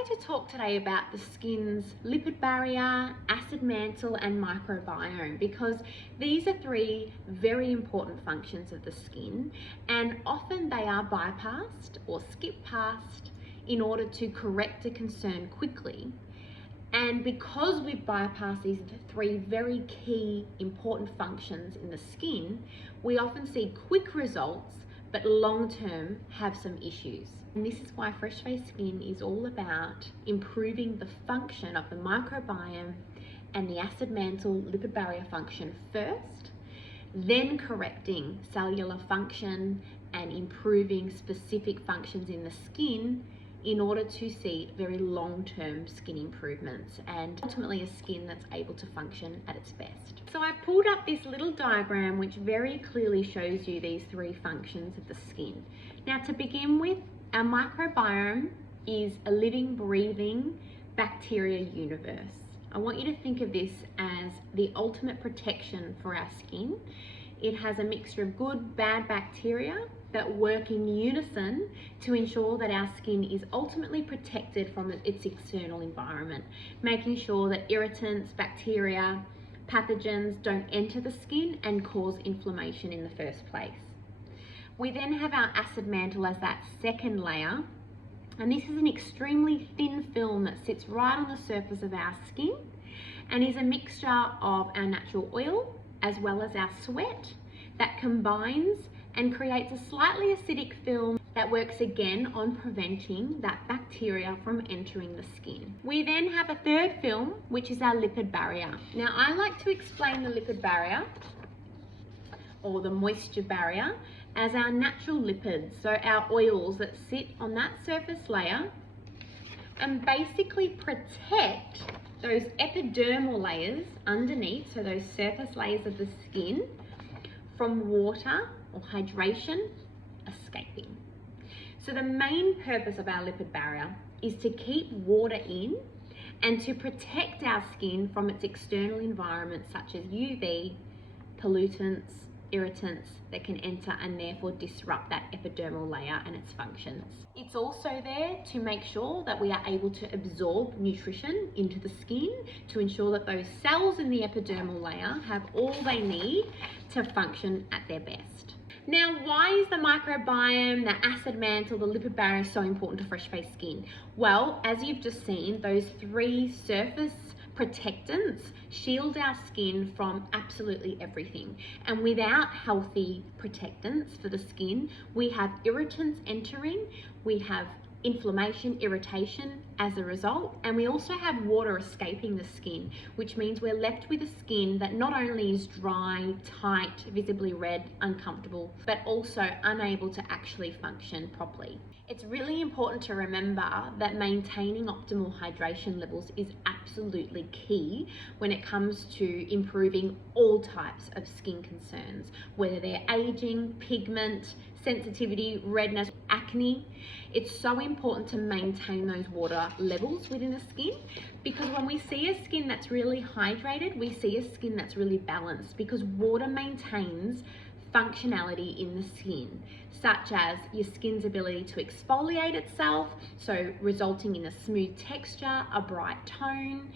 wanted to talk today about the skin's lipid barrier, acid mantle and microbiome, because these are three very important functions of the skin, and often they are bypassed or skipped past in order to correct a concern quickly. And because we've bypassed these three very key important functions in the skin, we often see quick results but long-term have some issues. And this is why Fresh Face Skin is all about improving the function of the microbiome and the acid mantle lipid barrier function first, then correcting cellular function and improving specific functions in the skin in order to see very long-term skin improvements and ultimately a skin that's able to function at its best. So I've pulled up this little diagram which very clearly shows you these three functions of the skin. Now, to begin with, our microbiome is a living, breathing bacteria universe. I want you to think of this as the ultimate protection for our skin. It has a mixture of good, bad bacteria that work in unison to ensure that our skin is ultimately protected from its external environment, making sure that irritants, bacteria, pathogens don't enter the skin and cause inflammation in the first place. We then have our acid mantle as that second layer, and this is an extremely thin film that sits right on the surface of our skin and is a mixture of our natural oil as well as our sweat that combines and creates a slightly acidic film that works again on preventing that bacteria from entering the skin. We then have a third film, which is our lipid barrier. Now, I like to explain the lipid barrier or the moisture barrier as our natural lipids, so our oils that sit on that surface layer and basically protect those epidermal layers underneath, so those surface layers of the skin, from water or hydration escaping. So the main purpose of our lipid barrier is to keep water in and to protect our skin from its external environment such as UV, pollutants, irritants that can enter and therefore disrupt that epidermal layer and its functions. It's also there to make sure that we are able to absorb nutrition into the skin to ensure that those cells in the epidermal layer have all they need to function at their best. Now, why is the microbiome, the acid mantle, the lipid barrier so important to fresh face skin? Well, as you've just seen, those three surface protectants shield our skin from absolutely everything. And without healthy protectants for the skin, we have irritants entering, we have inflammation, irritation as a result, and we also have water escaping the skin, which means we're left with a skin that not only is dry, tight, visibly red, uncomfortable, but also unable to actually function properly. It's really important to remember that maintaining optimal hydration levels is absolutely key when it comes to improving all types of skin concerns, whether they're aging, pigment, sensitivity, redness, acne. It's so important to maintain those water levels within the skin, because when we see a skin that's really hydrated, we see a skin that's really balanced, because water maintains functionality in the skin, such as your skin's ability to exfoliate itself, so resulting in a smooth texture, a bright tone.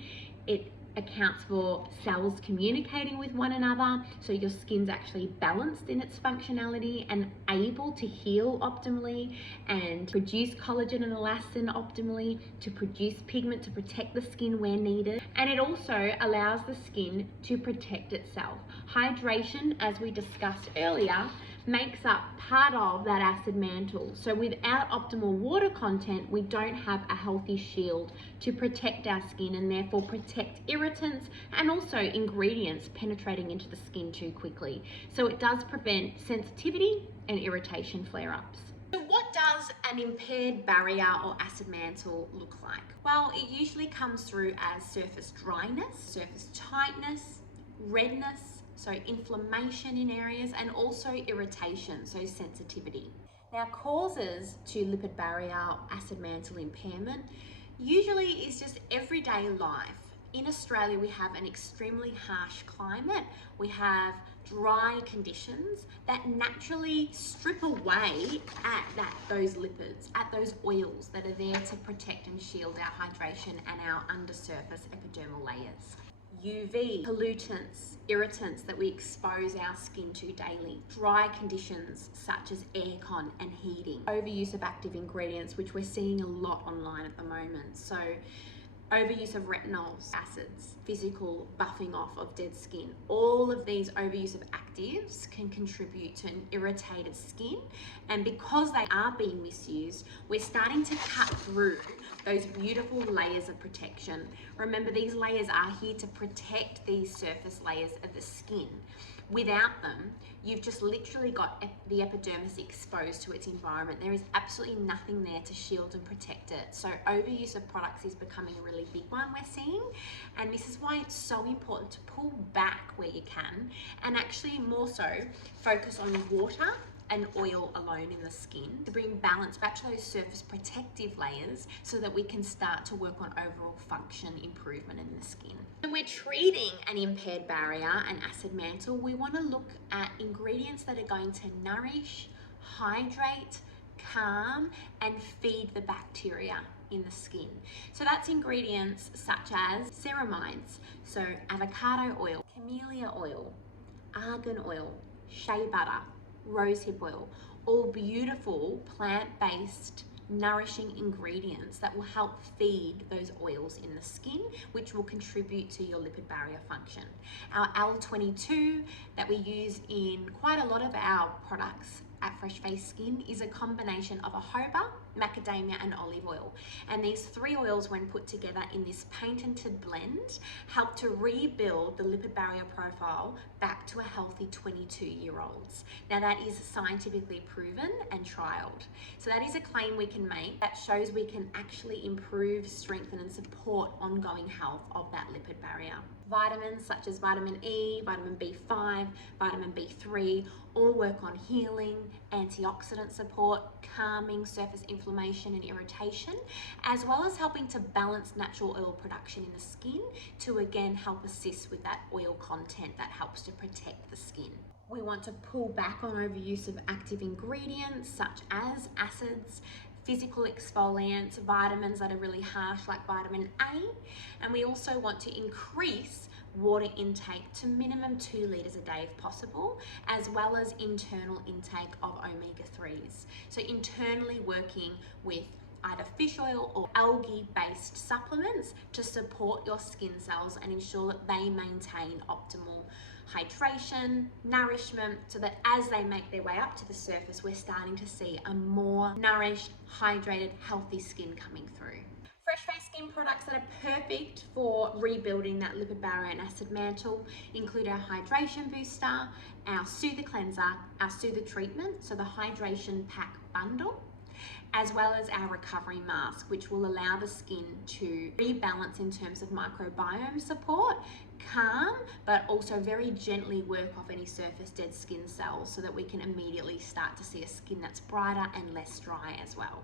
It accounts for cells communicating with one another, so your skin's actually balanced in its functionality and able to heal optimally and produce collagen and elastin optimally, to produce pigment to protect the skin where needed. And it also allows the skin to protect itself. Hydration, as we discussed earlier, makes up part of that acid mantle. So without optimal water content, we don't have a healthy shield to protect our skin and therefore protect irritants and also ingredients penetrating into the skin too quickly. So it does prevent sensitivity and irritation flare-ups. So what does an impaired barrier or acid mantle look like? Well, it usually comes through as surface dryness, surface tightness, redness, so inflammation in areas, and also irritation, so sensitivity. Now, causes to lipid barrier or acid mantle impairment usually is just everyday life. in Australia, we have an extremely harsh climate. We have dry conditions that naturally strip away at those lipids, at those oils that are there to protect and shield our hydration and our undersurface epidermal layers. UV, pollutants, irritants that we expose our skin to daily, dry conditions such as aircon and heating, overuse of active ingredients, which we're seeing a lot online at the moment. So overuse of retinols, acids, physical buffing off of dead skin. All of these overuse of actives can contribute to an irritated skin, and because they are being misused, we're starting to cut through those beautiful layers of protection. Remember, these layers are here to protect these surface layers of the skin. Without them, you've just literally got the epidermis exposed to its environment. There is absolutely nothing there to shield and protect it. So overuse of products is becoming a really big one we're seeing. And this is why it's so important to pull back where you can and actually more so focus on water and oil alone in the skin to bring balance back to those surface protective layers so that we can start to work on overall function improvement in the skin. When we're treating an impaired barrier and acid mantle, we want to look at ingredients that are going to nourish, hydrate, calm, and feed the bacteria in the skin. So that's ingredients such as ceramides, so avocado oil, camellia oil, argan oil, shea butter, rosehip oil, all beautiful plant-based nourishing ingredients that will help feed those oils in the skin, which will contribute to your lipid barrier function. Our L22 that we use in quite a lot of our products at Fresh Face Skin is a combination of jojoba, macadamia and olive oil. And these three oils, when put together in this patented blend, help to rebuild the lipid barrier profile back to a healthy 22-year-olds. Now that is scientifically proven and trialed. So that is a claim we can make that shows we can actually improve, strengthen and support ongoing health of that lipid barrier. Vitamins such as vitamin E, vitamin B5, vitamin B3 all work on healing, antioxidant support, calming surface inflammation and irritation, as well as helping to balance natural oil production in the skin to again help assist with that oil content that helps to protect the skin. We want to pull back on overuse of active ingredients such as acids, physical exfoliants, vitamins that are really harsh like vitamin A, and we also want to increase water intake to minimum 2 litres a day if possible, as well as internal intake of omega-3s. So internally working with either fish oil or algae-based supplements to support your skin cells and ensure that they maintain optimal hydration, nourishment, so that as they make their way up to the surface, we're starting to see a more nourished, hydrated, healthy skin coming through. Fresh Face Skin products that are perfect for rebuilding that lipid barrier and acid mantle include our Hydration Booster, our Soother Cleanser, our Soother Treatment, so the Hydration Pack Bundle, as well as our Recovery Mask, which will allow the skin to rebalance in terms of microbiome support, calm, but also very gently work off any surface dead skin cells so that we can immediately start to see a skin that's brighter and less dry as well.